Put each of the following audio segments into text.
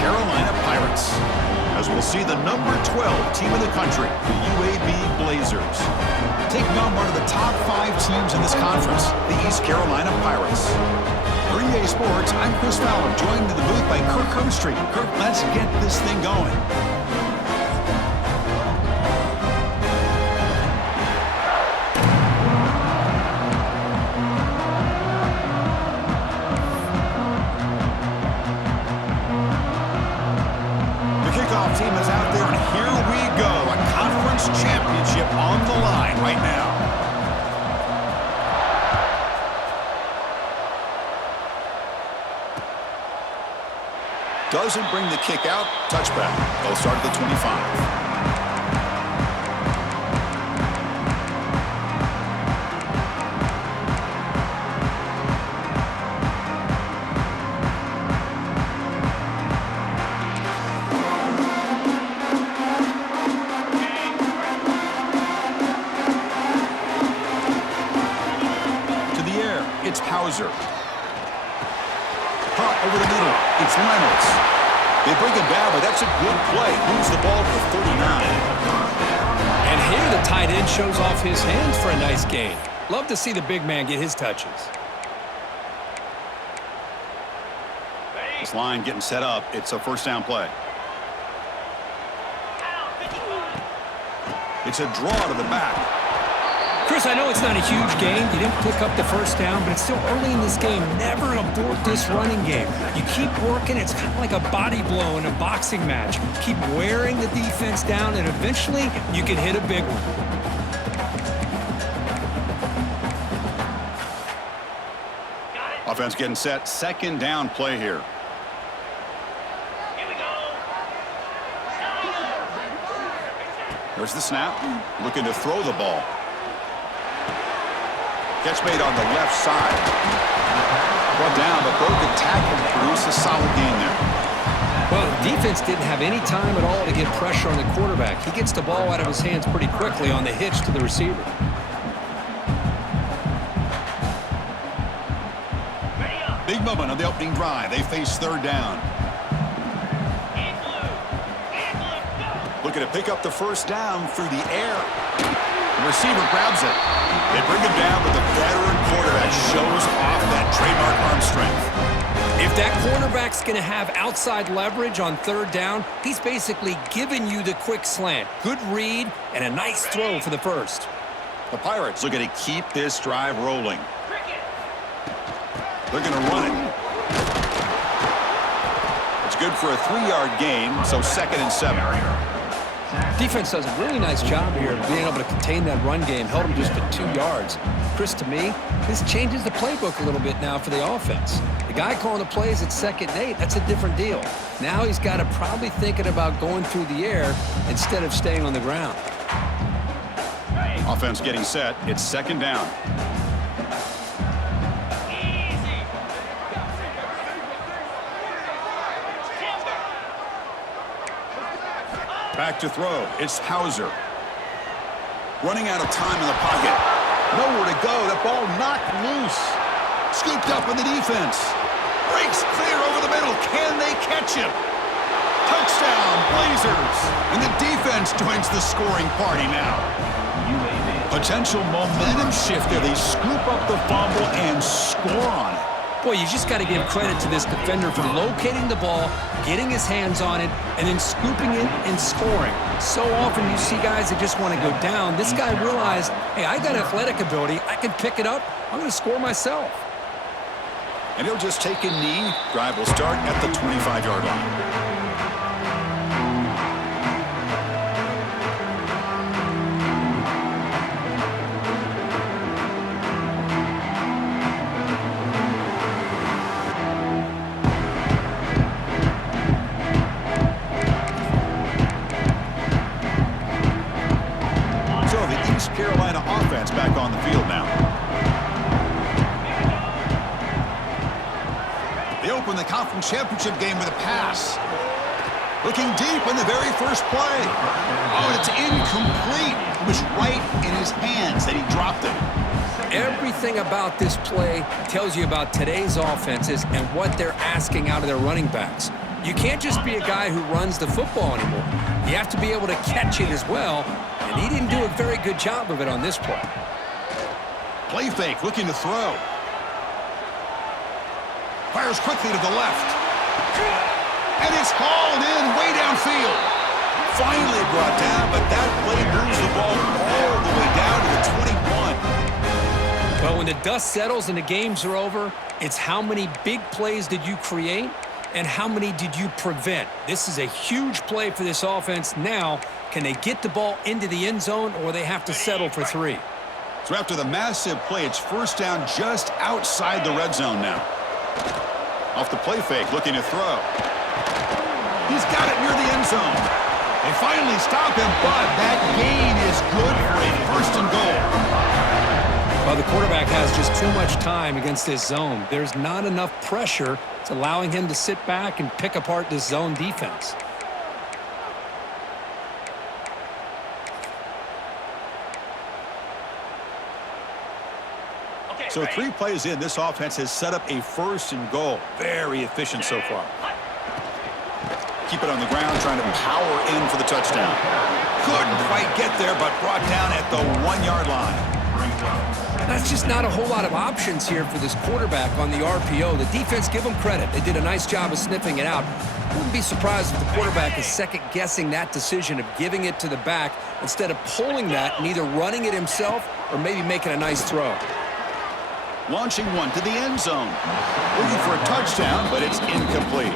Carolina Pirates. As we'll see the number 12 team in the country, the UAB Blazers, taking on one of the top 5 teams in this conference, the East Carolina Pirates. For EA Sports, I'm Chris Fowler, joined in the booth by Kirk Herbstreit. Kirk, let's get this thing going. Team is out there, and here we go. A conference championship on the line right now. Doesn't bring the kick out. Touchback. They'll start at the 25. It's Hauser. Caught over the middle. It's Reynolds. They bring him down, but that's a good play. Moves the ball to the 39. And here the tight end shows off his hands for a nice gain. Love to see the big man get his touches. This line getting set up. It's a first down play. It's a draw to the back. Chris, I know it's not a huge gain. You didn't pick up the first down, but it's still early in this game. Never abort this running game. You keep working. It's kind of like a body blow in a boxing match. Keep wearing the defense down, and eventually you can hit a big one. Offense getting set. Second down play here. There's the snap. Looking to throw the ball. Catch made on the left side. Brought down, but broken tackle to produce a solid gain there. Well, the defense didn't have any time at all to get pressure on the quarterback. He gets the ball out of his hands pretty quickly on the hitch to the receiver. Big moment on the opening drive. They face third down. Looking to pick up the first down through the air. The receiver grabs it. They bring him down, but the veteran quarterback shows off that trademark arm strength. If that quarterback's going to have outside leverage on third down, he's basically giving you the quick slant. Good read and a nice throw for the first. The Pirates looking to keep this drive rolling. They're going to run it. It's good for a 3-yard gain, so 2nd and 7. Defense does a really nice job here of being able to contain that run game. Held him just to 2 yards. Chris, to me, this changes the playbook a little bit now for the offense. The guy calling the plays at 2nd and 8, that's a different deal. Now he's got to probably thinking about going through the air instead of staying on the ground. Offense getting set. It's 2nd down. Back to throw. It's Hauser. Running out of time in the pocket. Nowhere to go. That ball knocked loose. Scooped up in the defense. Breaks clear over the middle. Can they catch him? Touchdown, Blazers. And the defense joins the scoring party now. Potential momentum shift there. They scoop up the fumble and score on it. Boy, you just got to give credit to this defender for locating the ball, getting his hands on it, and then scooping it and scoring. So often you see guys that just want to go down. This guy realized, hey, I got athletic ability. I can pick it up. I'm going to score myself. And he'll just take a knee. Drive will start at the 25-yard line. Carolina offense back on the field now. They open the conference championship game with a pass. Looking deep in the very first play. Oh, and it's incomplete. It was right in his hands that he dropped it. Everything about this play tells you about today's offenses and what they're asking out of their running backs. You can't just be a guy who runs the football anymore. You have to be able to catch it as well, and he didn't do a very good job of it on this play. Play fake, looking to throw. Fires quickly to the left. And it's hauled in way downfield. Finally brought down, but that play moves the ball all the way down to the 21. Well, when the dust settles and the games are over, it's how many big plays did you create and how many did you prevent. This is a huge play for this offense. Now, can they get the ball into the end zone, or they have to settle for 3? So after the massive play, it's first down just outside the red zone now. Off the play fake, looking to throw. He's got it near the end zone. They finally stop him, but that gain is good for a first and goal. Well, the quarterback has just too much time against this zone. There's not enough pressure. It's allowing him to sit back and pick apart this zone defense. So 3 plays in, this offense has set up a first and goal. Very efficient so far. Keep it on the ground, trying to power in for the touchdown. Couldn't quite get there, but brought down at the 1-yard line. That's just not a whole lot of options here for this quarterback on the RPO. The defense, give them credit. They did a nice job of sniffing it out. Wouldn't be surprised if the quarterback is second-guessing that decision of giving it to the back instead of pulling that and either running it himself or maybe making a nice throw. Launching one to the end zone. Looking for a touchdown, but it's incomplete.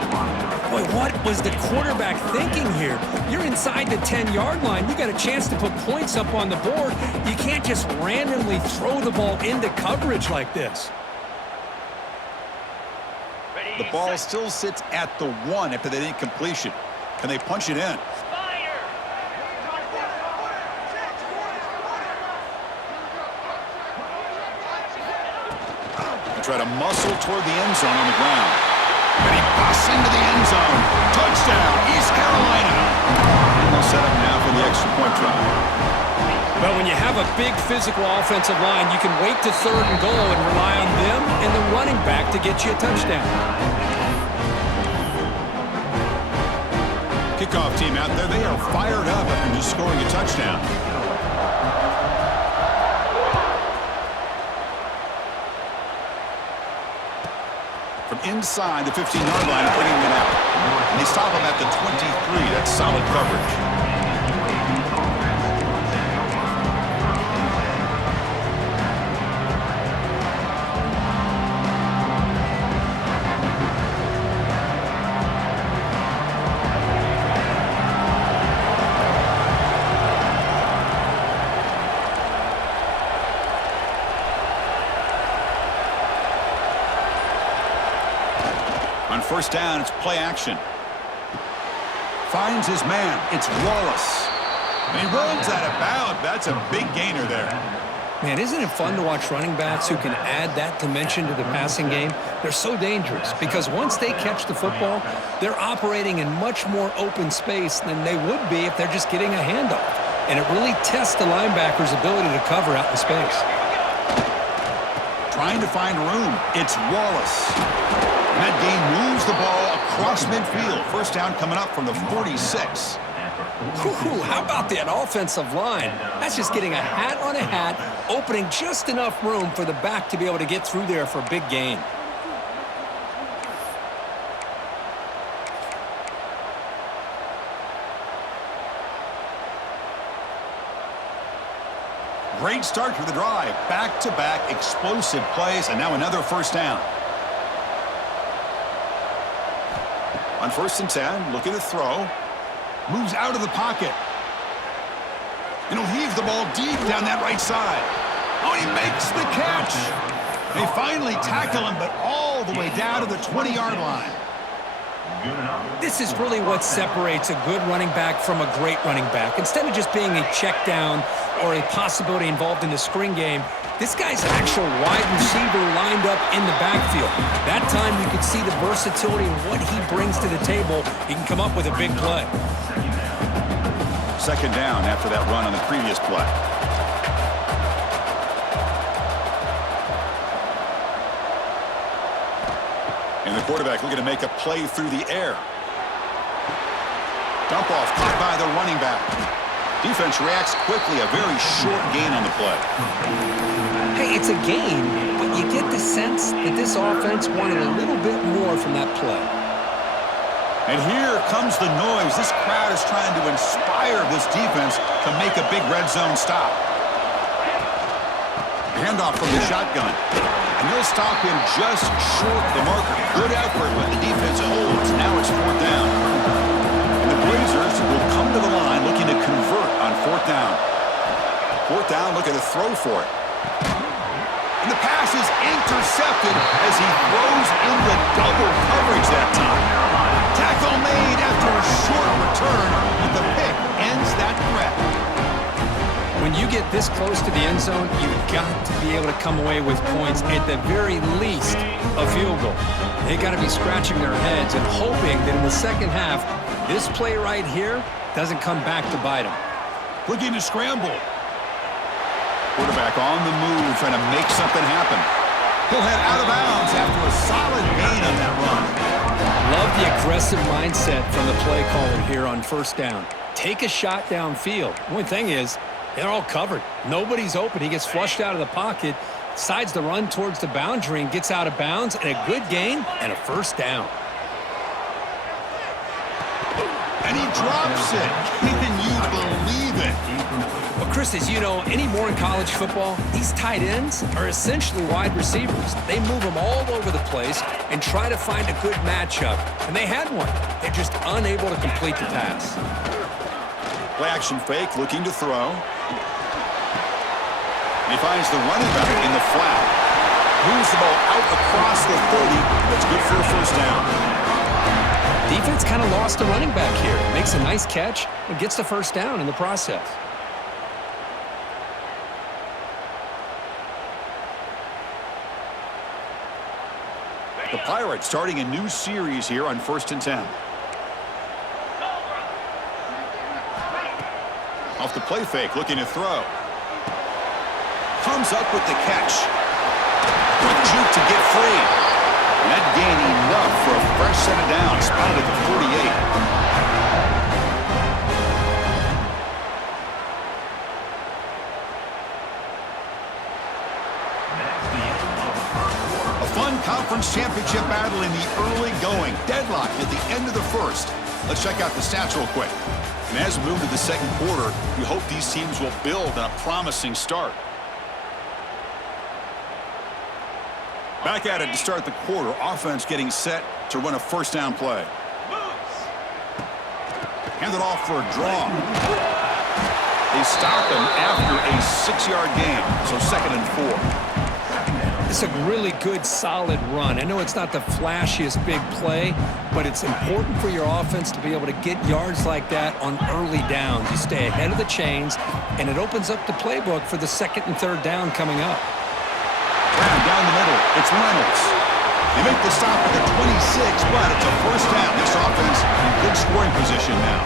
Boy, what was the quarterback thinking here? You're inside the 10-yard line. You got a chance to put points up on the board. You can't just randomly throw the ball into coverage like this. The ball still sits at the 1 after that incompletion. Can they punch it in? Try to muscle toward the end zone on the ground. And he busts into the end zone. Touchdown, East Carolina. And they'll set up now for the extra point try. But when you have a big physical offensive line, you can wait to 3rd and goal and rely on them and the running back to get you a touchdown. Kickoff team out there, they are fired up after just scoring a touchdown. From inside the 15-yard line, bringing it out. And they stop him at the 23. That's solid coverage. On first down, it's play action. Finds his man. It's Wallace. And he runs out of bounds. That's a big gainer there. Man, isn't it fun to watch running backs who can add that dimension to the passing game? They're so dangerous because once they catch the football, they're operating in much more open space than they would be if they're just getting a handoff. And it really tests the linebacker's ability to cover out in space. Trying to find room. It's Wallace. And that game moves the ball across midfield. First down coming up from the 46. How about that offensive line? That's just getting a hat on a hat, opening just enough room for the back to be able to get through there for a big gain. Great start for the drive. Back-to-back explosive plays, and now another first down. On first and 10, looking to throw. Moves out of the pocket. And he'll heave the ball deep down that right side. Oh, he makes the catch. They finally tackle him, but all the way down to the 20-yard line. This is really what separates a good running back from a great running back. Instead of just being a check down or a possibility involved in the screen game, this guy's an actual wide receiver lined up in the backfield. That time you can see the versatility and what he brings to the table. He can come up with a big play. Second down after that run on the previous play. And the quarterback looking to make a play through the air. Dump off caught by the running back. Defense reacts quickly. A very short gain on the play. Hey, it's a gain, but you get the sense that this offense wanted a little bit more from that play. And here comes the noise. This crowd is trying to inspire this defense to make a big red zone stop. Handoff from the shotgun. And they'll stop him just short of the marker. Good effort, but the defense holds. Now it's 4th down. And the Blazers will come to the line looking to convert on 4th down. 4th down, looking to throw for it. And the pass is intercepted as he throws into double coverage that time. Tackle made after a short return, and the pick ends that threat. When you get this close to the end zone, you've got to be able to come away with points, at the very least, a field goal. They got to be scratching their heads and hoping that in the second half, this play right here doesn't come back to bite them. Looking to scramble. Quarterback on the move, trying to make something happen. He'll head out of bounds after a solid gain on that run. Love the aggressive mindset from the play caller here on 1st down. Take a shot downfield. The only thing is, they're all covered. Nobody's open. He gets flushed out of the pocket, decides to run towards the boundary and gets out of bounds, and a good gain and a 1st down. And he drops it. Can you believe it? Well, Chris, as you know, anymore in college football, these tight ends are essentially wide receivers. They move them all over the place and try to find a good matchup. And they had one. They're just unable to complete the pass. Play action fake, looking to throw. He finds the running back in the flat. Moves the ball out across the 30. That's good for a 1st down. Defense kind of lost a running back here. Makes a nice catch and gets the 1st down in the process. The Pirates starting a new series here on 1st and 10. Off the play fake, looking to throw. Comes up with the catch. Quick juke to get free. And that gain enough for a fresh set of downs. Spotted at the 48. A fun conference championship battle in the early going. Deadlocked at the end of the 1st. Let's check out the stats real quick. And as we move to the 2nd quarter, we hope these teams will build on a promising start. Back at it to start the quarter. Offense getting set to run a 1st down play. Hand it off for a draw. They stop him after a 6-yard gain. So 2nd and 4. It's a really good, solid run. I know it's not the flashiest big play, but it's important for your offense to be able to get yards like that on early downs. You stay ahead of the chains, and it opens up the playbook for the 2nd and 3rd down coming up. Brown down the middle. It's Reynolds. They make the stop at the 26, but it's a 1st down. This offense in good scoring position now.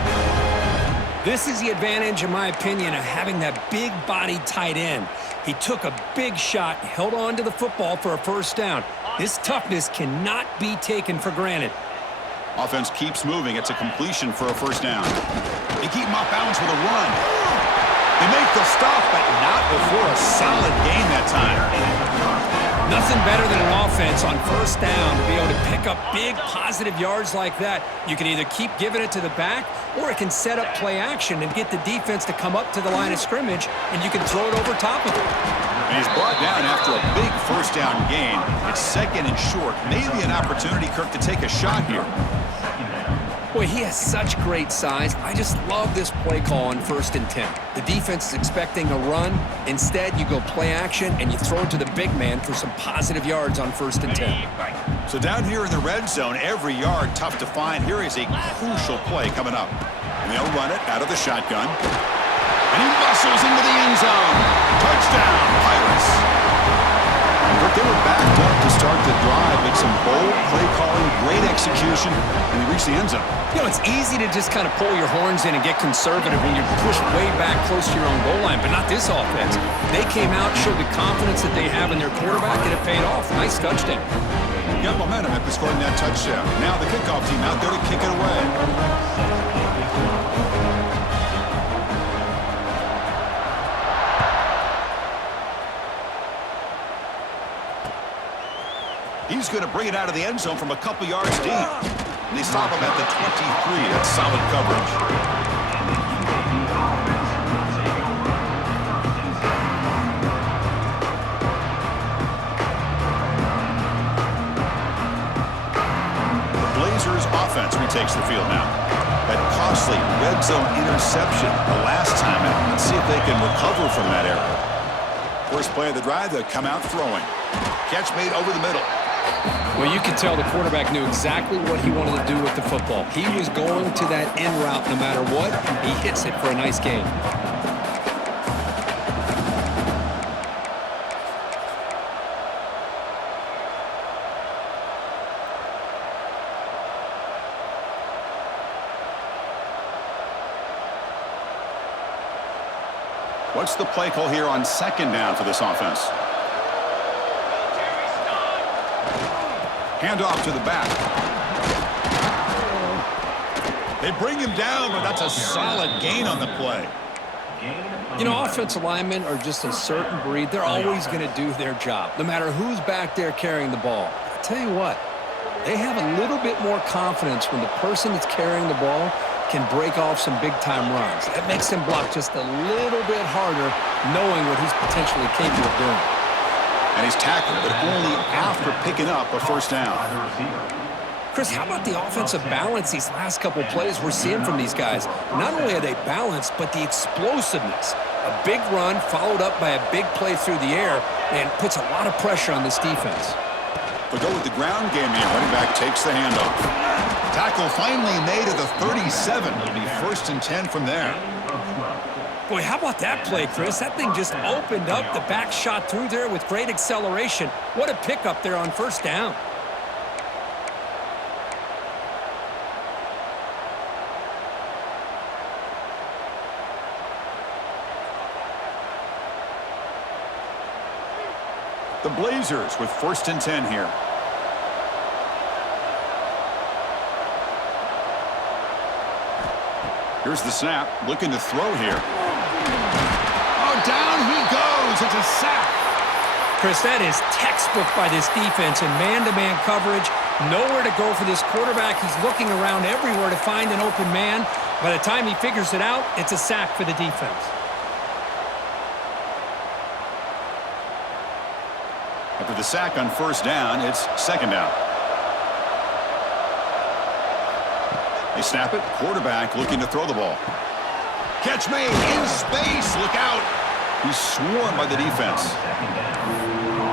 This is the advantage, in my opinion, of having that big-bodied tight end. He took a big shot, held on to the football for a 1st down. This toughness cannot be taken for granted. Offense keeps moving. It's a completion for a 1st down. They keep him off balance with a run. They make the stop, but not before a solid gain that time. Nothing better than an offense on 1st down to be able to pick up big positive yards like that. You can either keep giving it to the back, or it can set up play action and get the defense to come up to the line of scrimmage, and you can throw it over top of it. And he's brought down after a big 1st down gain. It's 2nd and short. Maybe an opportunity, Kirk, to take a shot here. Boy, he has such great size. I just love this play call on 1st and 10. The defense is expecting a run. Instead, you go play action, and you throw it to the big man for some positive yards on 1st and 10. So down here in the red zone, every yard tough to find. Here is a crucial play coming up. And they'll run it out of the shotgun. And he muscles into the end zone. Touchdown, Pirates. But they were backed up to start the drive. Make some bold play calling, great execution, and they reach the end zone. You know, it's easy to just kind of pull your horns in and get conservative when you're pushed way back close to your own goal line, but not this offense. They came out, showed the confidence that they have in their quarterback, and it paid off. Nice touchdown. Got momentum after scoring that touchdown. Now the kickoff team out there to kick it away. to bring it out of the end zone from a couple yards deep. And they stop him at the 23. That's solid coverage. Offense retakes the field now. That costly red zone interception the last time out. Let's see if they can recover from that error. First play of the drive, they'll come out throwing. Catch made over the middle. Well, you could tell the quarterback knew exactly what he wanted to do with the football. He was going to that end route no matter what. He hits it for a nice gain. What's the play call here on second down for this offense? Handoff to the back. They bring him down, but that's a solid gain on the play. You know, offensive linemen are just a certain breed. They're always going to do their job, no matter who's back there carrying the ball. I'll tell you what, they have a little bit more confidence when the person that's carrying the ball can break off some big-time runs. That makes him block just a little bit harder, knowing what he's potentially capable of doing. And he's tackled, but only after picking up a first down. Chris, how about the offensive balance these last couple plays we're seeing from these guys? Not only are they balanced, but the explosiveness. A big run followed up by a big play through the air and puts a lot of pressure on this defense. But go with the ground game here. Running back takes the handoff. Tackle finally made at the 37. It'll be 1st and 10 from there. Boy, how about that play, Chris? That thing just opened up. The back shot through there with great acceleration. What a pickup there on first down. The Blazers with 1st and 10 here. Here's the snap, looking to throw here. Oh, down he goes. It's a sack. Chris, that is textbook by this defense in man-to-man coverage. Nowhere to go for this quarterback. He's looking around everywhere to find an open man. By the time he figures it out, it's a sack for the defense. After the sack on first down, it's second down. They snap it. Quarterback looking to throw the ball. Catch made in space. Look out. He's swarmed by the defense.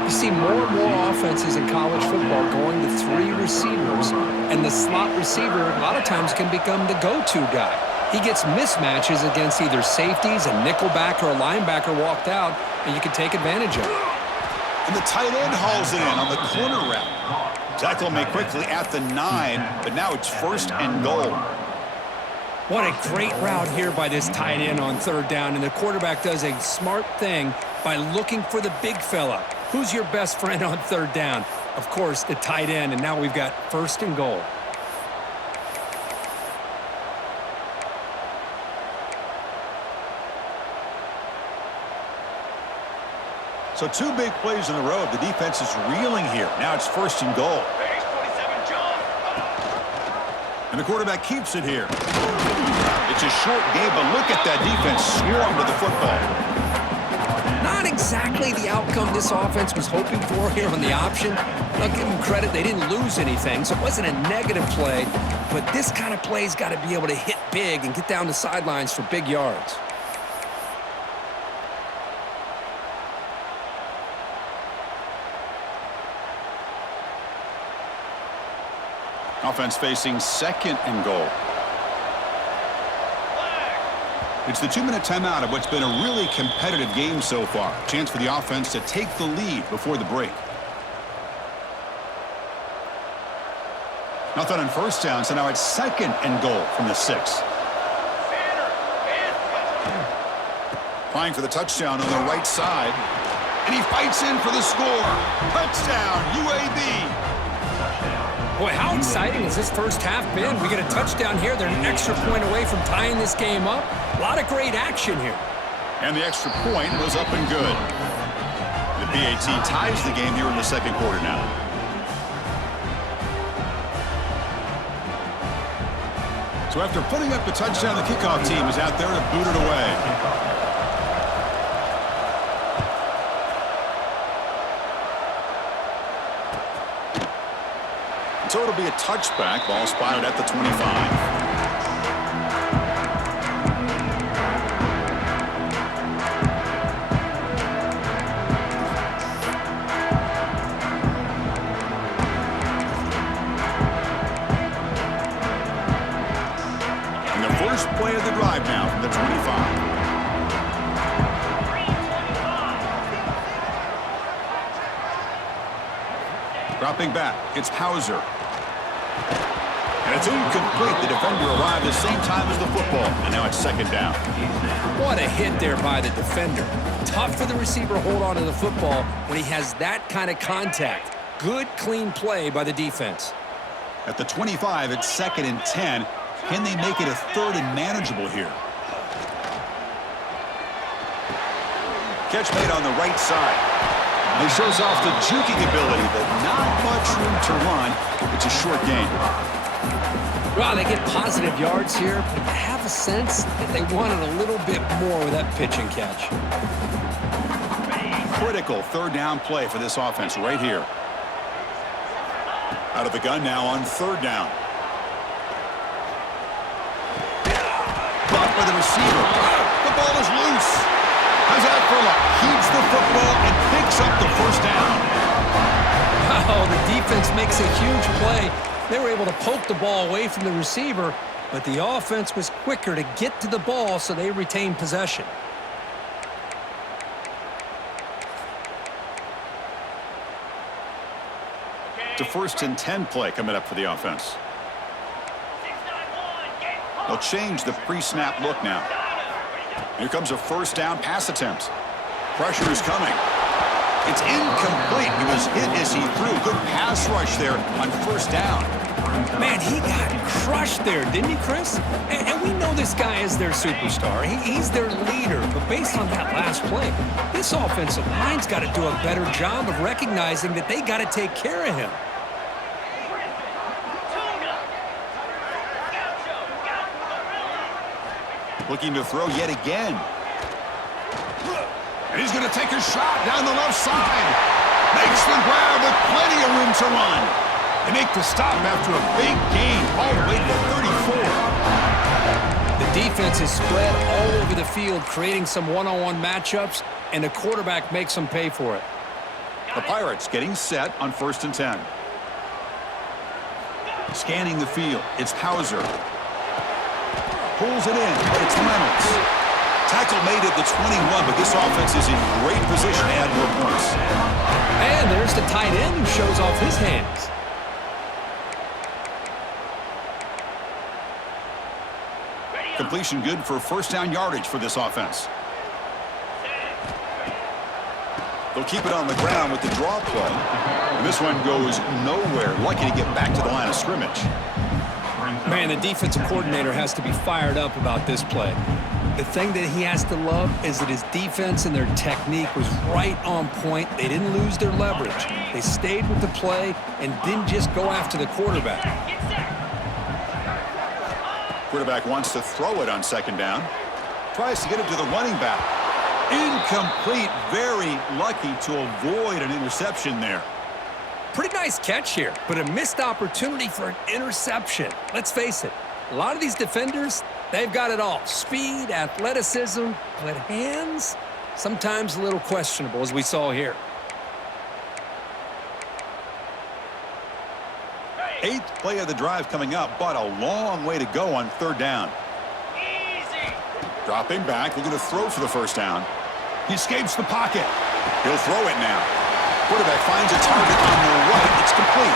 You see more and more offenses in college football going to 3 receivers, and the slot receiver a lot of times can become the go-to guy. He gets mismatches against either safeties, a nickelback, or a linebacker walked out, and you can take advantage of it. And the tight end hauls it in on the corner route. Tackle made quickly at the 9, but now it's 1st and goal. What a great route here by this tight end on third down, and the quarterback does a smart thing by looking for the big fella. Who's your best friend on third down? Of course, the tight end, and now we've got 1st and goal. So 2 big plays in a row. The defense is reeling here. Now it's 1st and goal. And the quarterback keeps it here. It's a short game, but look at that defense swarm to the football. Not exactly the outcome this offense was hoping for here on the option. I'll give them credit. They didn't lose anything, so it wasn't a negative play. But this kind of play's got to be able to hit big and get down the sidelines for big yards. Offense facing 2nd and goal. It's the 2-minute timeout of what's been a really competitive game so far. Chance for the offense to take the lead before the break. Nothing on first down, so now it's 2nd and goal from the 6. Applying for the touchdown on the right side. And he fights in for the score. Touchdown, UAB. Boy, how exciting has this first half been? We get a touchdown here. They're an extra point away from tying this game up. A lot of great action here. And the extra point was up and good. The PAT ties the game here in the 2nd quarter now. So after putting up the touchdown, the kickoff team is out there to boot it away. So it'll be a touchback. Ball spotted at the 25. First play of the drive now from the 25. Dropping back, it's Hauser. And it's incomplete. The defender arrived at the same time as the football, and now it's second down. What a hit there by the defender. Tough for the receiver to hold on to the football when he has that kind of contact. Good, clean play by the defense. At the 25, it's 2nd and 10. Can they make it a 3rd and manageable here? Catch made on the right side. He shows off the juking ability, but not much room to run. It's a short gain. Well, they get positive yards here, but I have a sense that they wanted a little bit more with that pitch and catch. Critical 3rd down play for this offense right here. Out of the gun now on 3rd down. Caught by the receiver. The ball is loose. How's that for luck? Keeps the football and picks up the 1st down. Wow, the defense makes a huge play. They were able to poke the ball away from the receiver, but the offense was quicker to get to the ball, so they retained possession. It's a 1st and 10 play coming up for the offense. They'll change the pre-snap look now. Here comes a 1st down pass attempt. Pressure is coming. It's incomplete. He was hit as he threw. Good pass rush there on 1st down. Man, he got crushed there, didn't he, Chris? And we know this guy is their superstar. He's their leader. But based on that last play, this offensive line's got to do a better job of recognizing that they got to take care of him. Looking to throw yet again. And he's going to take a shot down the left side. Makes the grab with plenty of room to run. They make the stop after a big gain all the way to 34. The defense is spread all over the field, creating some one-on-one matchups, and the quarterback makes them pay for it. The Pirates getting set on 1st and 10. Scanning the field, it's Hauser. Pulls it in, but it's Reynolds. Tackle made at the 21, but this offense is in great position to add more points. And there's the tight end who shows off his hands. Completion good for 1st down yardage for this offense. They'll keep it on the ground with the draw play. And this one goes nowhere. Lucky to get back to the line of scrimmage. Man, the defensive coordinator has to be fired up about this play. The thing that he has to love is that his defense and their technique was right on point. They didn't lose their leverage. They stayed with the play and didn't just go after the quarterback. Quarterback wants to throw it on 2nd down. Tries to get it to the running back. Incomplete. Very lucky to avoid an interception there. Pretty nice catch here, but a missed opportunity for an interception. Let's face it, a lot of these defenders, they've got it all. Speed, athleticism, but hands, sometimes a little questionable, as we saw here. 8th play of the drive coming up, but a long way to go on 3rd down. Dropping back, looking to throw for the 1st down. He escapes the pocket. He'll throw it now. Quarterback finds a target on the right. It's complete.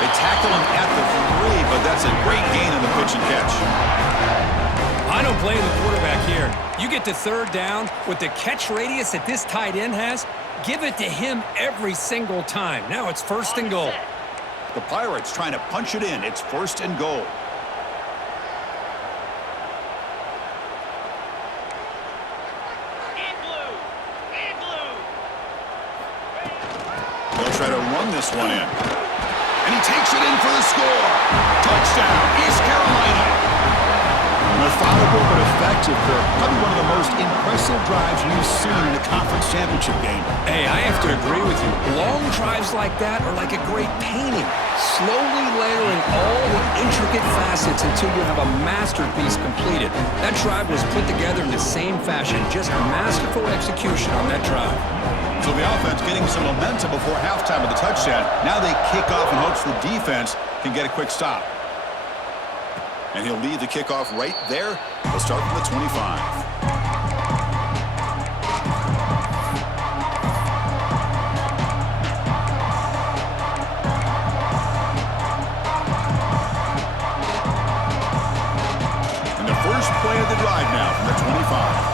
They tackle him at the 3, but that's a great gain on the pitch and catch. I don't blame the quarterback here. You get to 3rd down with the catch radius that this tight end has, give it to him every single time. Now it's 1st and goal. The Pirates trying to punch it in. It's 1st and goal. They'll try to run this one in. And he takes it in for the score. Touchdown, East Carolina. impressive, Kirk. Probably one of the most impressive drives we've seen in a conference championship game. Hey, I have to agree with you. Long drives like that are like a great painting, slowly layering all the intricate facets until you have a masterpiece completed. That drive was put together in the same fashion, just masterful execution on that drive. So the offense getting some momentum before halftime with the touchdown. Now they kick off in hopes the defense can get a quick stop. And he'll lead the kickoff right there. They'll start from the 25. And the first play of the drive now from the 25.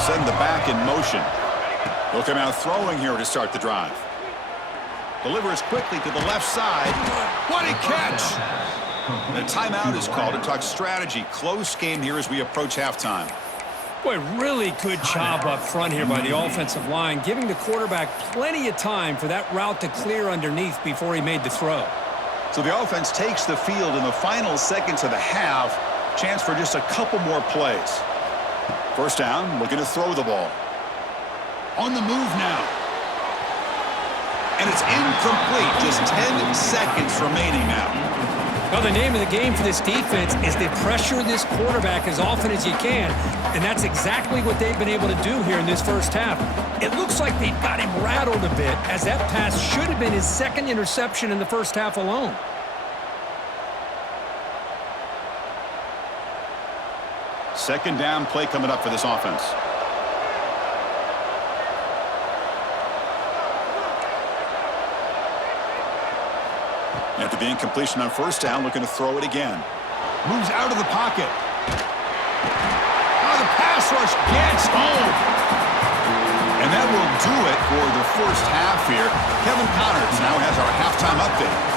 Send the back in motion. He'll come out throwing here to start the drive. Delivers quickly to the left side. What a catch! And a timeout is called to talk strategy. Close game here as we approach halftime. Boy, really good job up front here by the offensive line, giving the quarterback plenty of time for that route to clear underneath before he made the throw. So the offense takes the field in the final seconds of the half. Chance for just a couple more plays. First down, looking to throw the ball. On the move now. And it's incomplete. Just 10 seconds remaining now. Well, the name of the game for this defense is to pressure this quarterback as often as you can, and that's exactly what they've been able to do here in this first half. It looks like they've got him rattled a bit, as that pass should have been his second interception in the first half alone. Second down play coming up for this offense. After the incompletion on first down, looking to throw it again. Moves out of the pocket. Oh, the pass rush gets home. And that will do it for the first half here. Kevin Connors now has our halftime update.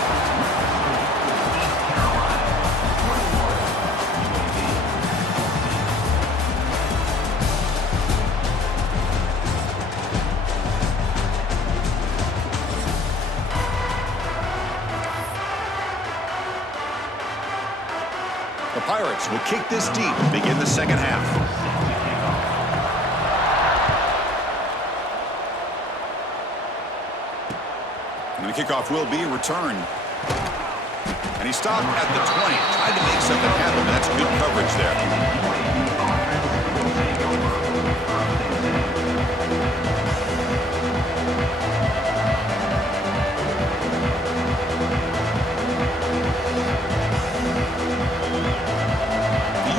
The Pirates will kick this deep and begin the second half. And the kickoff will be a return. And he stopped at the 20. Tried to make something happen, but that's good coverage there.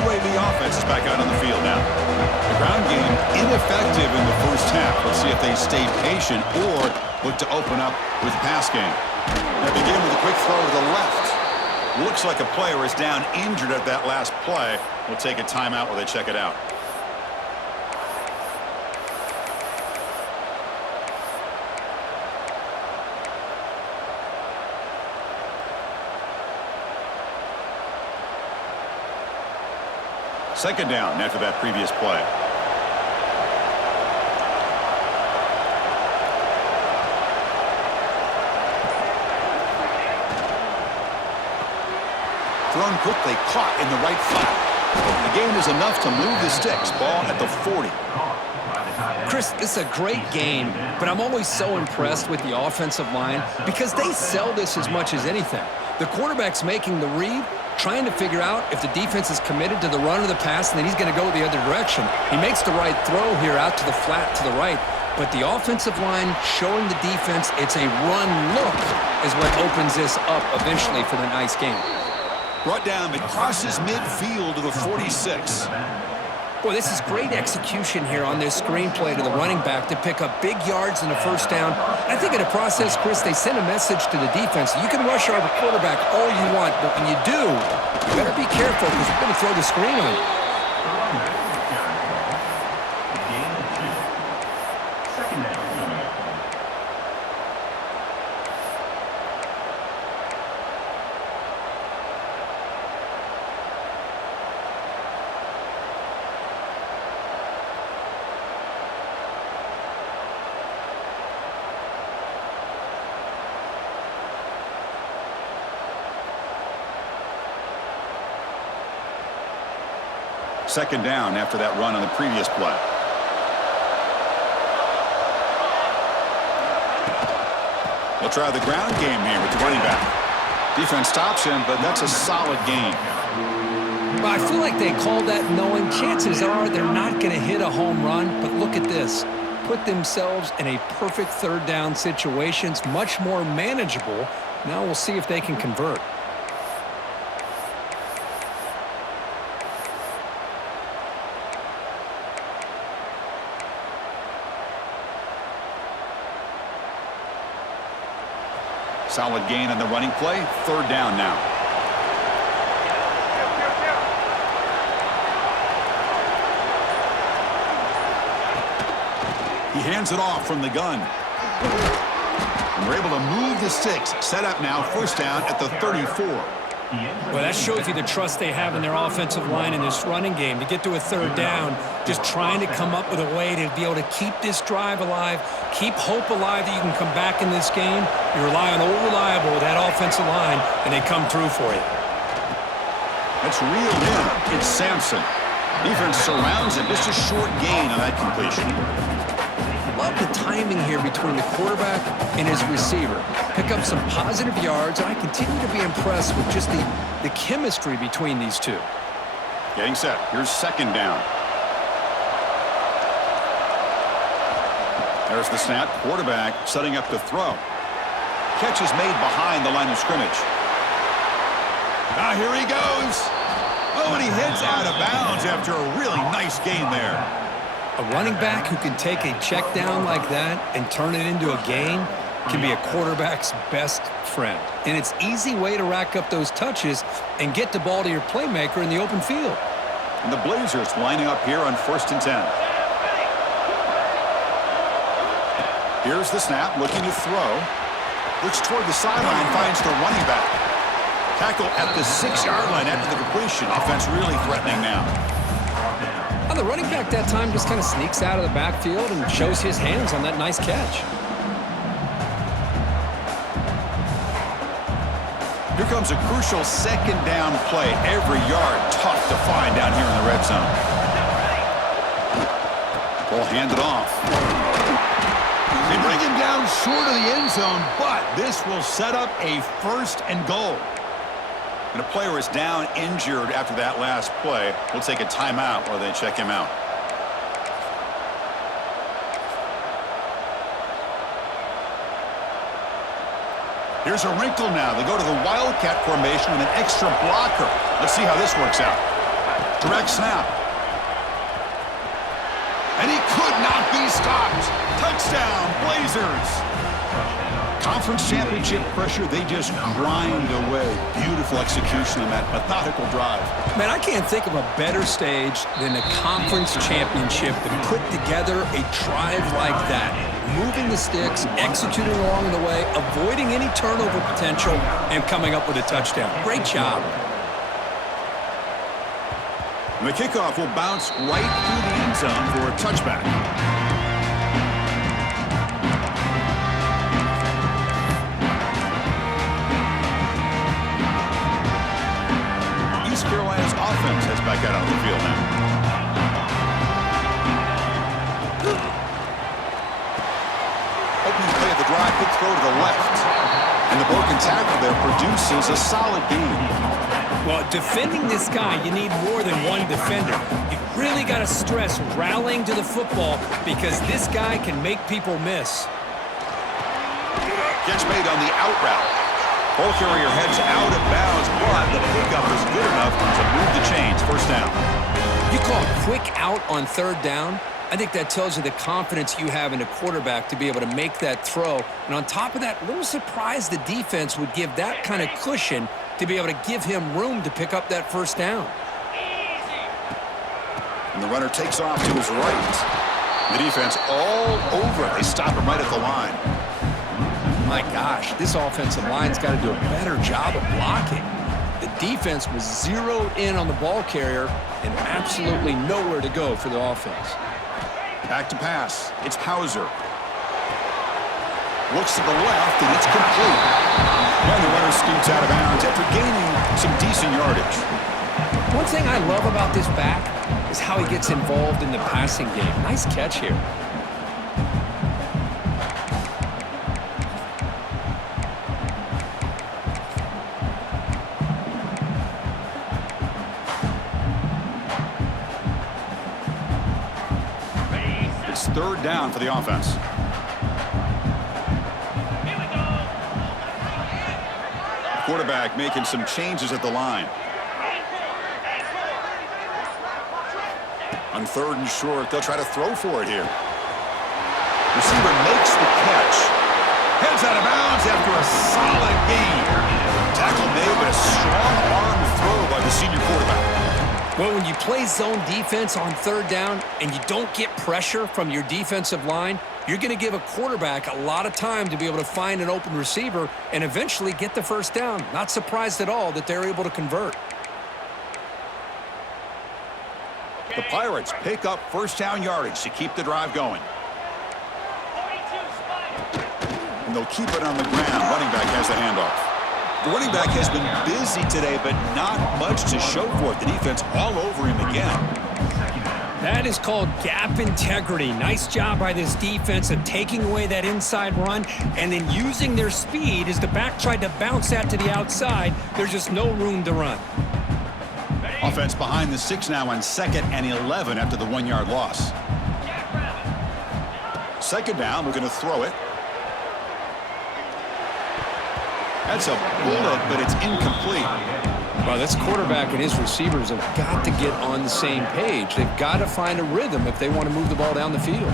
UAB offense is back out on the field now. The ground game ineffective in the first half. Let's see if they stay patient or look to open up with the pass game. They begin with a quick throw to the left. Looks like a player is down injured at that last play. We'll take a timeout while they check it out. Second down after that previous play. Thrown quickly, caught in the right flat. The gain is enough to move the sticks. Ball at the 40. Chris, this is a great game, but I'm always so impressed with the offensive line because they sell this as much as anything. The quarterback's making the read, trying to figure out if the defense is committed to the run or the pass, and then he's going to go the other direction. He makes the right throw here out to the flat to the right, but the offensive line showing the defense it's a run look is what opens this up eventually for the nice game. Brought down, but crosses midfield to the 46. Boy, this is great execution here on this screenplay to the running back to pick up big yards in the first down. I think in the process, Chris, they send a message to the defense. You can rush our quarterback all you want, but when you do, you better be careful because we're going to throw the screen on you. Second down after that run on the previous play. They'll try the ground game here with the running back. Defense stops him, but that's a solid gain. Well, I feel like they called that knowing chances are they're not going to hit a home run, but look at this. Put themselves in a perfect third down situation. It's much more manageable. Now we'll see if they can convert. Solid gain on the running play. Third down now. He hands it off from the gun. And we're able to move the sticks. Set up now, first down at the 34. Well, that shows you the trust they have in their offensive line in this running game. To get to a third down, just trying to come up with a way to be able to keep this drive alive, keep hope alive that you can come back in this game. You rely on old reliable with that offensive line, and they come through for you. That's reeled in. It's Sampson. Defense surrounds him. Just a short gain on that completion. Love the timing here between the quarterback and his receiver. Pick up some positive yards, and I continue to be impressed with just the chemistry between these two. Getting set. Here's second down. There's the snap. Quarterback setting up to throw. Catch is made behind the line of scrimmage. Here he goes. Oh, and he hits out of bounds after a really nice gain there. A running back who can take a check down like that and turn it into a gain can be a quarterback's best friend. And it's an easy way to rack up those touches and get the ball to your playmaker in the open field. And the Blazers lining up here on 1st and 10. Here's the snap, looking to throw. Looks toward the sideline, finds the running back. Tackle at the 6-yard line after the completion. Offense really threatening now. Well, the running back that time just kind of sneaks out of the backfield and shows his hands on that nice catch. Here comes a crucial second down play. Every yard tough to find down here in the red zone. Ball handed off. They bring him down short of the end zone, but this will set up a 1st and goal. And a player is down injured after that last play. We'll take a timeout while they check him out. Here's a wrinkle now. They go to the Wildcat formation with an extra blocker. Let's see how this works out. Direct snap. And he could not be stopped. Touchdown, Blazers. Conference championship pressure, they just grind away. Beautiful execution on that methodical drive. Man, I can't think of a better stage than a conference championship to put together a drive like that. Moving the sticks, executing along the way, avoiding any turnover potential, and coming up with a touchdown. Great job. And the kickoff will bounce right through the end zone for a touchback. East Carolina's offense has back out on the field now. Opening play of the drive, quick throw to the left. And the broken tackle there produces a solid gain. Well, defending this guy, you need more than one defender. You really got to stress rallying to the football because this guy can make people miss. Catch made on the out route. Ball carrier heads out of bounds, but the pickup is good enough to move the chains. First down. You call a quick out on third down. I think that tells you the confidence you have in a quarterback to be able to make that throw. And on top of that, a little surprised the defense would give that kind of cushion to be able to give him room to pick up that first down. And the runner takes off to his right. The defense all over it. They stop him right at the line. My gosh, this offensive line's got to do a better job of blocking. The defense was zeroed in on the ball carrier and absolutely nowhere to go for the offense. Back to pass. It's Hauser. Looks to the left, and it's complete. And the runner scoots out of bounds after gaining some decent yardage. One thing I love about this back is how he gets involved in the passing game. Nice catch here. It's third down for the offense. Quarterback making some changes at the line. On third and short, they'll try to throw for it here. Receiver makes the catch. Heads out of bounds after a solid gain. Tackle made, but a strong arm throw by the senior quarterback. Well, when you play zone defense on third down and you don't get pressure from your defensive line, you're going to give a quarterback a lot of time to be able to find an open receiver and eventually get the first down. Not surprised at all that they're able to convert. The Pirates pick up first down yardage to keep the drive going. And they'll keep it on the ground. Running back has the handoff. The running back has been busy today, but not much to show for it. The defense all over him again. That is called gap integrity. Nice job by this defense of taking away that inside run and then using their speed as the back tried to bounce that to the outside. There's just no room to run. Offense behind the 6 now on 2nd and 11 after the 1-yard loss. Second down, we're going to throw it. That's a bullet, but it's incomplete. Well, this quarterback and his receivers have got to get on the same page. They've got to find a rhythm if they want to move the ball down the field.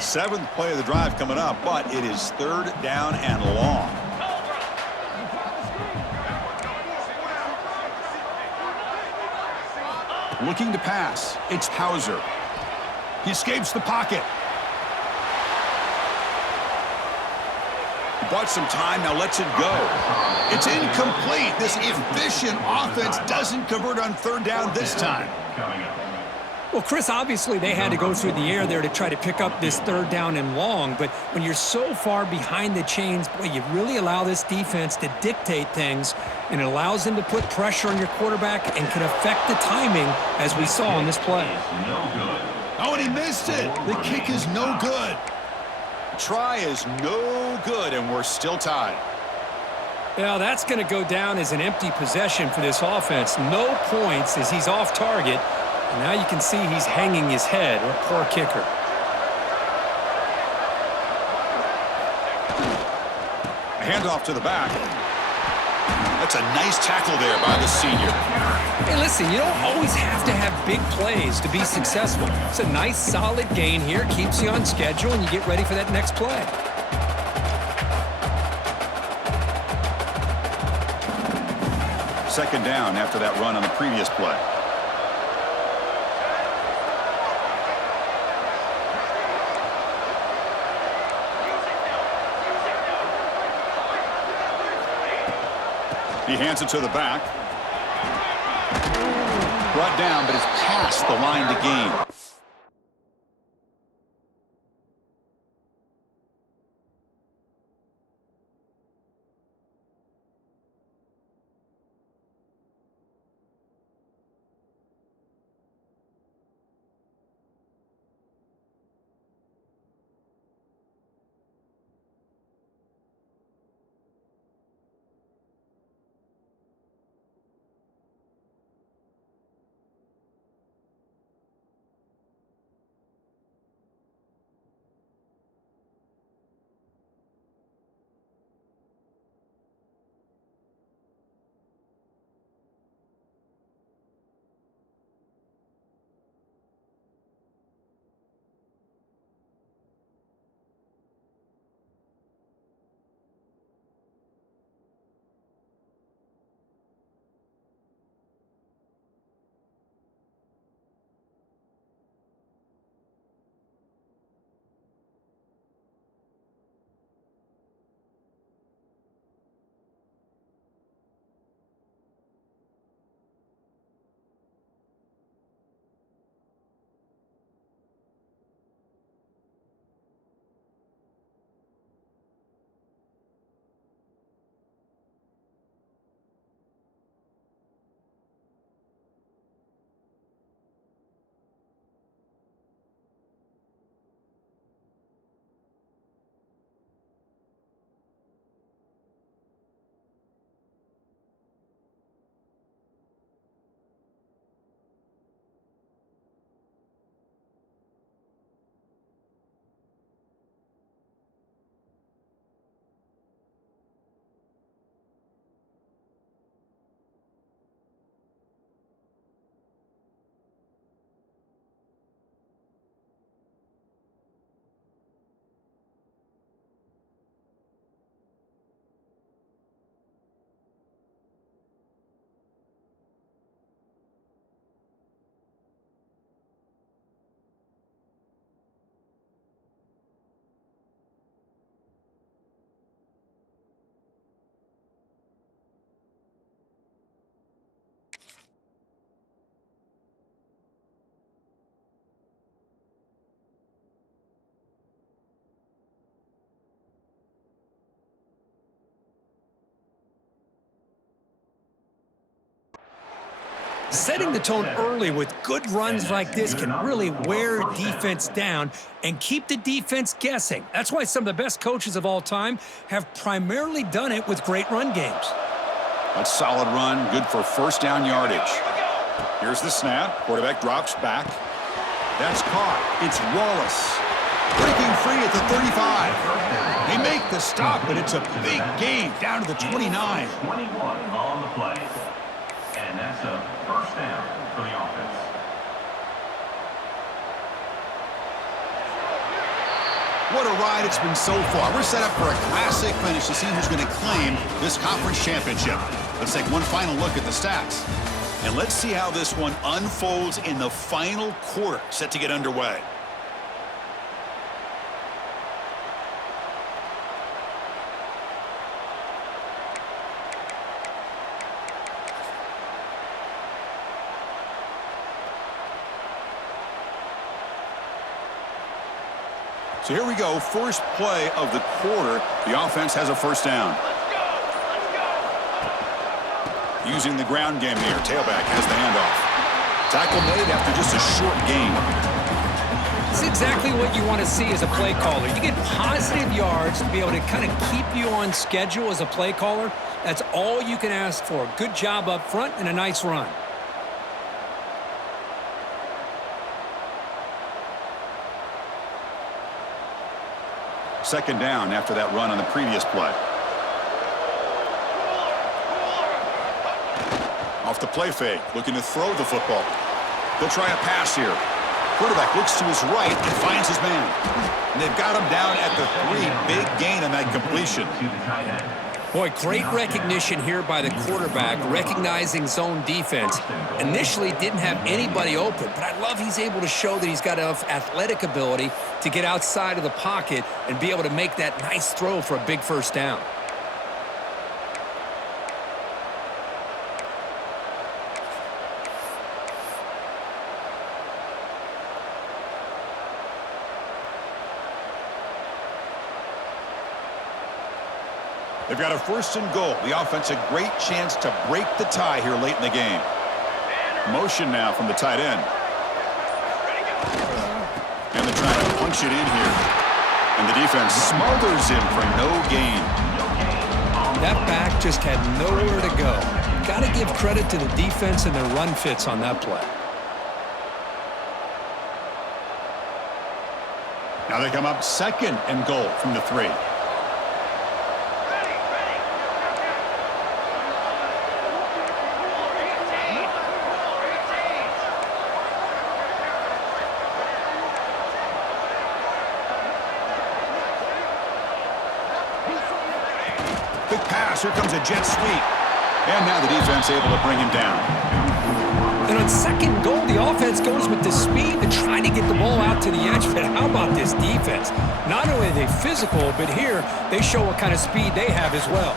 Seventh play of the drive coming up, but it is third down and long. Looking to pass. It's Hauser. He escapes the pocket. He bought some time, now lets it go. It's incomplete. This efficient offense doesn't convert on third down this time. Well, Chris, obviously they had to go through the air there to try to pick up this third down and long, but when you're so far behind the chains, boy, you really allow this defense to dictate things, and it allows them to put pressure on your quarterback and can affect the timing, as we saw on this play. Oh, and he missed it. The kick is no good. Try is no good, and we're still tied. Well, that's going to go down as an empty possession for this offense. No points as he's off target. And now you can see he's hanging his head. What a poor kicker. A handoff to the back. That's a nice tackle there by the senior. Hey, listen, you don't always have to have big plays to be successful. It's a nice, solid gain here. Keeps you on schedule, and you get ready for that next play. Second down after that run on the previous play. He hands it to the back. Brought down, but it's past the line to gain. Setting the tone early with good runs like this can really wear defense down and keep the defense guessing. That's why some of the best coaches of all time have primarily done it with great run games. A solid run, good for first down yardage. Here's the snap. Quarterback drops back. That's caught. It's Wallace. Breaking free at the 35. They make the stop, but it's a big gain down to the 29. 21 on the play. And that's a first down for the offense. What a ride it's been so far. We're set up for a classic finish to see who's going to claim this conference championship. Let's take one final look at the stats. And let's see how this one unfolds in the final quarter, set to get underway. So here we go, first play of the quarter. The offense has a first down. Using the ground game here, tailback has the handoff. Tackle made after just a short gain. It's exactly what you want to see as a play caller. You get positive yards to be able to kind of keep you on schedule as a play caller. That's all you can ask for. Good job up front and a nice run. Second down after that run on the previous play. Off the play fake, looking to throw the football. They'll try a pass here. Quarterback looks to his right and finds his man. And they've got him down at the 3. Big gain on that completion. Boy, great recognition here by the quarterback, recognizing zone defense. Initially didn't have anybody open, but I love he's able to show that he's got enough athletic ability to get outside of the pocket and be able to make that nice throw for a big first down. They've got a first and goal. The offense a great chance to break the tie here late in the game. Motion now from the tight end. And they're trying to punch it in here. And the defense smothers him for no gain. That back just had nowhere to go. Got to give credit to the defense and their run fits on that play. Now they come up second and goal from the 3. Quick pass. Here comes a jet sweep. And now the defense able to bring him down. And on second goal, the offense goes with the speed to try to get the ball out to the edge. But how about this defense? Not only are they physical, but here they show what kind of speed they have as well.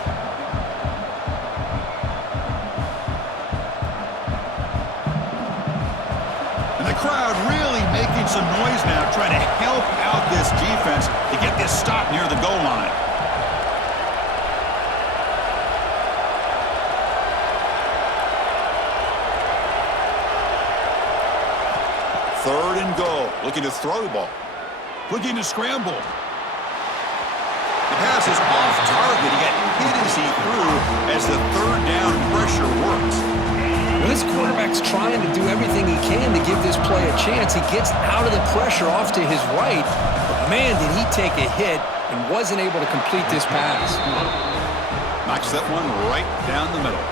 And the crowd really making some noise now, trying to help out this defense to get this stop near the goal line. Third and goal, looking to throw the ball, looking to scramble. The pass is off target. He got hit as he threw as the third down pressure works. Well, this quarterback's trying to do everything he can to give this play a chance. He gets out of the pressure off to his right, but man, did he take a hit and wasn't able to complete this pass. Knocks that one right down the middle.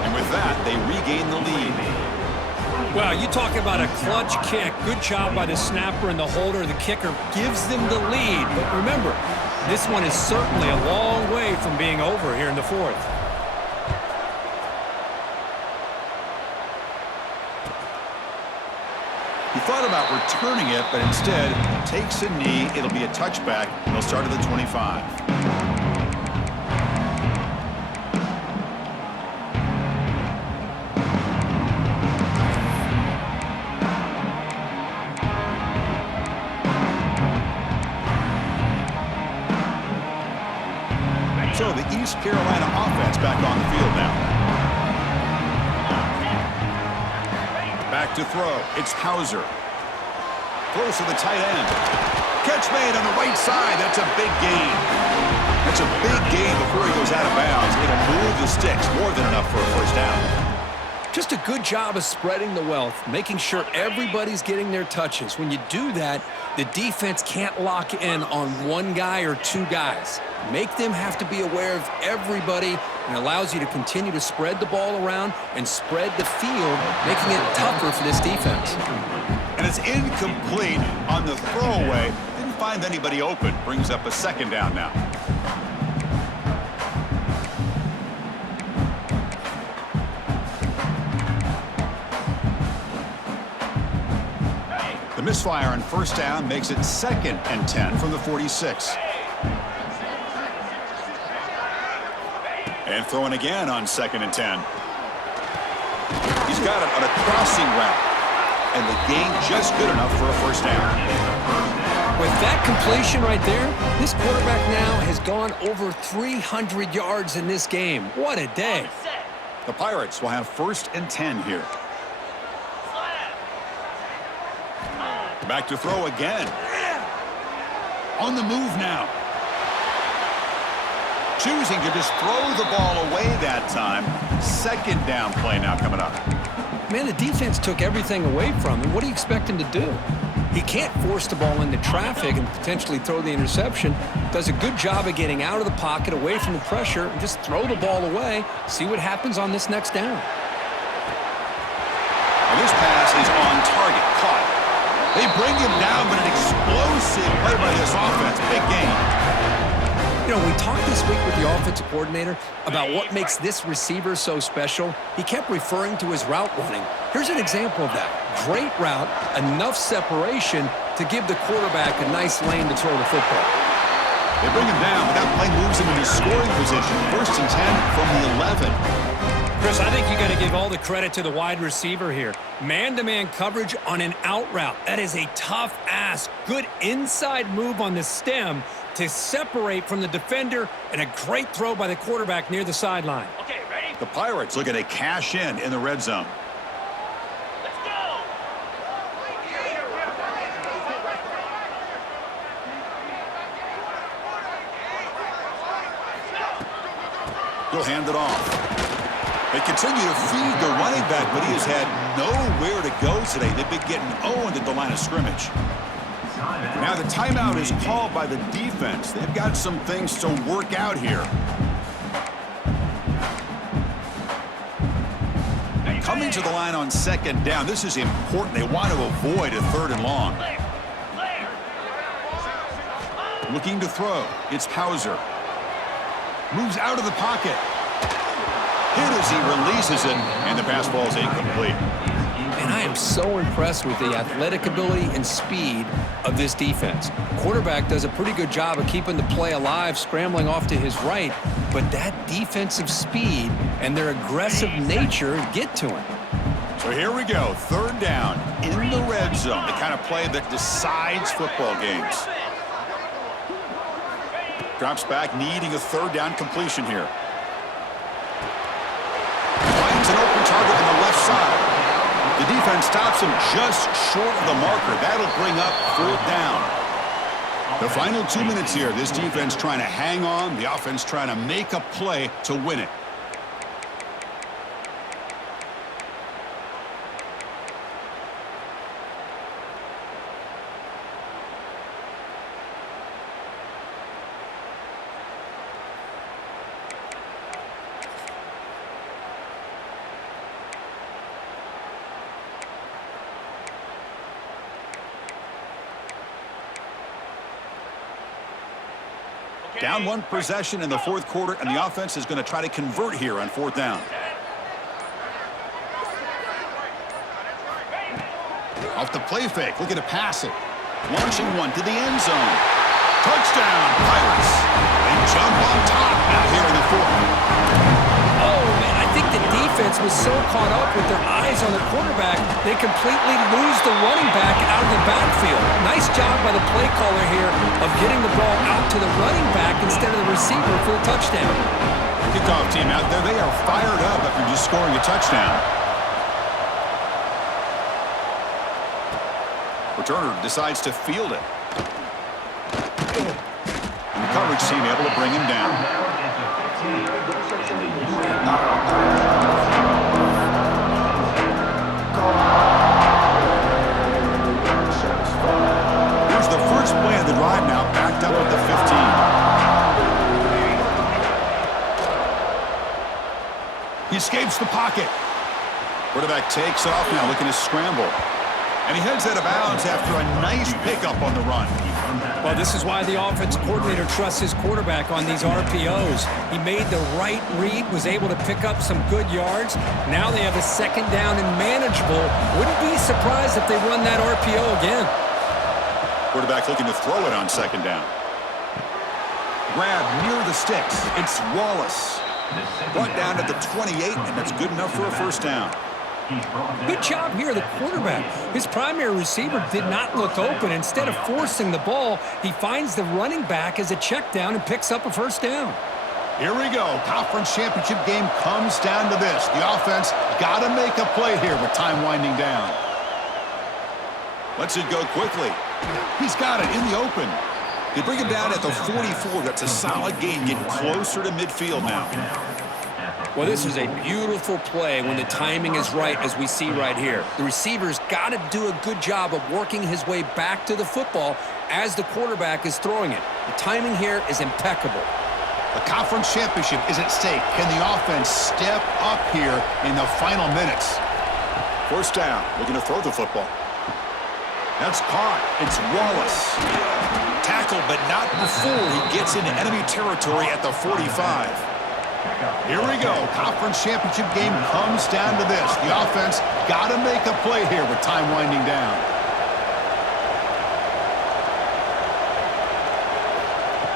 And with that, they regain the lead. Well, you talk about a clutch kick. Good job by the snapper and the holder. The kicker gives them the lead. But remember, this one is certainly a long way from being over here in the 4th. He thought about returning it, but instead takes a knee. It'll be a touchback, and they'll start at the 25. So the East Carolina offense back on the field now. to throw. It's Hauser. Throws to the tight end. Catch made on the right side. That's a big gain. That's a big gain before he goes out of bounds. It'll move the sticks more than enough for a first down. Just a good job of spreading the wealth, making sure everybody's getting their touches. When you do that, the defense can't lock in on one guy or two guys. Make them have to be aware of everybody, and allows you to continue to spread the ball around and spread the field, making it tougher for this defense. And it's incomplete on the throwaway. Didn't find anybody open. Brings up a second down now. The misfire on first down makes it 2nd and 10 from the 46. And throwing again on 2nd and 10. He's got it on a crossing route. And the gain just good enough for a first down. With that completion right there, this quarterback now has gone over 300 yards in this game. What a day. The Pirates will have 1st and 10 here. Back to throw again. On the move now. Choosing to just throw the ball away that time. 2nd down play now coming up. Man, the defense took everything away from him. What do you expect him to do? He can't force the ball into traffic and potentially throw the interception. Does a good job of getting out of the pocket, away from the pressure, and just throw the ball away. See what happens on this next down. And this pass is on target. Caught. They bring him down, but an explosive play by this offense. Big game. You know, we talked this week with the offensive coordinator about what makes this receiver so special. He kept referring to his route running. Here's an example of that. Great route, enough separation to give the quarterback a nice lane to throw the football. They bring him down, but that play moves him into scoring position. 1st and 10 from the 11. Chris, I think you got to give all the credit to the wide receiver here. Man-to-man coverage on an out route. That is a tough ask. Good inside move on the stem to separate from the defender, and a great throw by the quarterback near the sideline. Okay, ready? The Pirates looking to cash in the red zone. Let's go! He'll hand it off. They continue to feed the running back, but he has had nowhere to go today. They've been getting owned at the line of scrimmage. Now the timeout is called by the defense. They've got some things to work out here. Coming to the line on 2nd down. This is important. They want to avoid a 3rd and long. Looking to throw. It's Hauser. Moves out of the pocket. Hit as he releases it, and the pass ball is incomplete. And I am so impressed with the athletic ability and speed of this defense. Quarterback does a pretty good job of keeping the play alive, scrambling off to his right, but that defensive speed and their aggressive nature get to him. So here we go, 3rd down in the red zone, the kind of play that decides football games. Drops back, needing a 3rd down completion here. Finds an open target on the left side. The defense stops him just short of the marker. That'll bring up 4th down. The final 2 minutes here, this defense trying to hang on, the offense trying to make a play to win it. Down 1 possession in the 4th quarter, and the offense is going to try to convert here on 4th down. Off the play fake, looking to pass it. Launching one to the end zone. Touchdown, Pirates. They jump on top now here in the 4th. Oh, man, I think the defense was so caught up with their eyes on the quarterback, they completely lose the running back out of the backfield. Nice job by the play caller here of getting the ball out to the running back instead of the receiver for the touchdown. Kickoff team out there, they are fired up after just scoring a touchdown. Returner decides to field it. And the coverage team able to bring him down. Here's the first play of the drive now, backed up at the 15. He escapes the pocket. Quarterback takes off now, looking to scramble. And he heads out of bounds after a nice pickup on the run. Well, this is why the offense coordinator trusts his quarterback on these RPOs. He made the right read, was able to pick up some good yards. Now they have a second down and manageable. Wouldn't be surprised if they run that RPO again. Quarterback looking to throw it on second down. Grab near the sticks. It's Wallace. Brought down at the 28, and that's good enough for a first down. Good job here, the quarterback. His primary receiver did not look open. Instead of forcing the ball, he finds the running back as a check down and picks up a first down. Here we go. Conference championship game comes down to this. The offense got to make a play here with time winding down. Lets it go quickly. He's got it in the open. They bring him down at the 44. That's a solid gain, getting closer to midfield now. Well, this is a beautiful play when the timing is right, as we see right here. The receiver's got to do a good job of working his way back to the football as the quarterback is throwing it. The timing here is impeccable. The conference championship is at stake. Can the offense step up here in the final minutes? First down, looking to throw the football. That's caught. It's Wallace. Tackled, but not before he gets into enemy territory at the 45. Here we go. Conference championship game comes down to this. The offense got to make a play here with time winding down.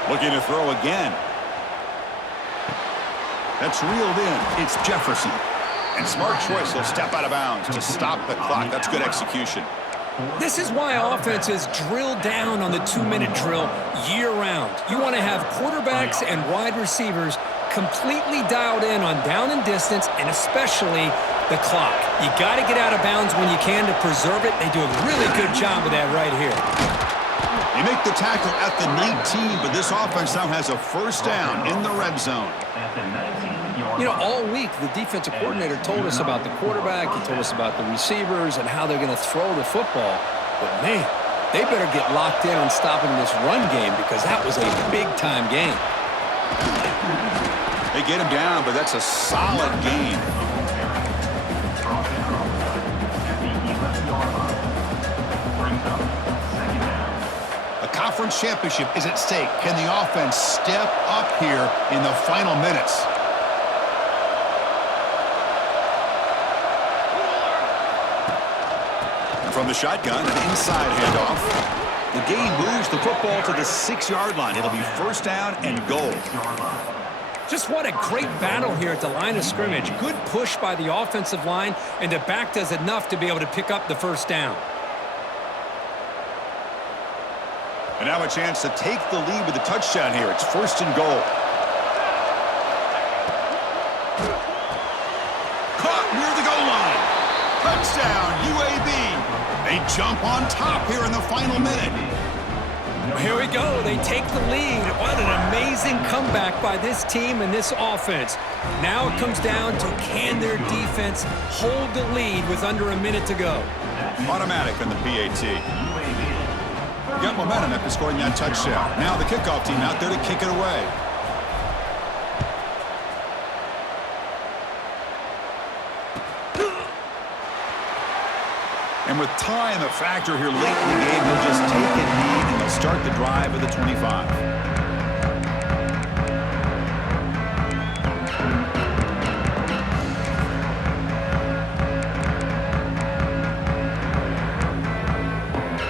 Looking to throw again. That's reeled in. It's Jefferson. And smart choice. He'll step out of bounds to stop the clock. That's good execution. This is why offenses drill down on the 2-minute drill year-round. You want to have quarterbacks and wide receivers completely dialed in on down and distance, and especially the clock. You got to get out of bounds when you can to preserve it. They do a really good job of that right here. They make the tackle at the 19, but this offense now has a first down in the red zone. You know, all week the defensive coordinator told us about the quarterback, he told us about the receivers and how they're going to throw the football. But, man, they better get locked in on stopping this run game because that was a big-time game. They get him down, but that's a solid gain. A conference championship is at stake. Can the offense step up here in the final minutes? And from the shotgun, an inside handoff. The gain moves the football to the 6-yard line. It'll be first down and goal. Just what a great battle here at the line of scrimmage. Good push by the offensive line, and the back does enough to be able to pick up the first down. And now a chance to take the lead with a touchdown here. It's first and goal. Caught near the goal line. Touchdown, UAB. They jump on top here in the final minute. Here we go. They take the lead. What an amazing comeback by this team and this offense. Now it comes down to can their defense hold the lead with under a minute to go. Automatic on the PAT. Got momentum after scoring that touchdown. Now the kickoff team out there to kick it away. And with time a factor here late in the game, he'll just take a knee and they'll start the drive at the 25.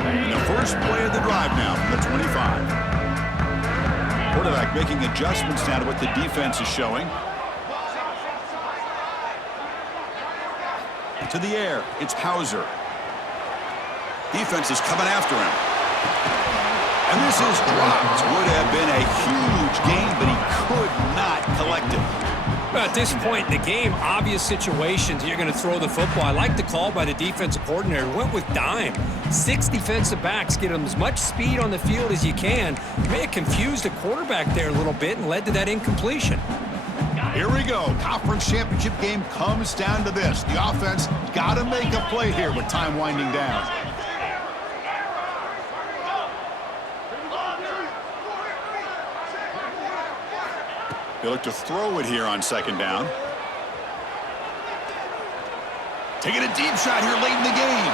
And the first play of the drive now from the 25. Quarterback making adjustments now to what the defense is showing. To the air, it's Hauser. Defense is coming after him. And this is dropped. Would have been a huge gain, but he could not collect it. Well, at this point in the game, obvious situations, you're going to throw the football. I like the call by the defensive coordinator. Went with dime. 6 defensive backs, get them as much speed on the field as you can. May have confused the quarterback there a little bit and led to that incompletion. Here we go. Conference championship game comes down to this. The offense got to make a play here with time winding down. They look to throw it here on second down. Taking a deep shot here late in the game.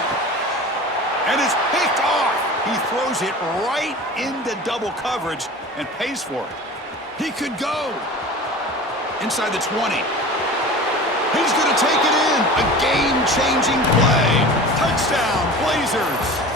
And it's picked off. He throws it right into double coverage and pays for it. He could go. Inside the 20. He's going to take it in. A game-changing play. Touchdown, Blazers.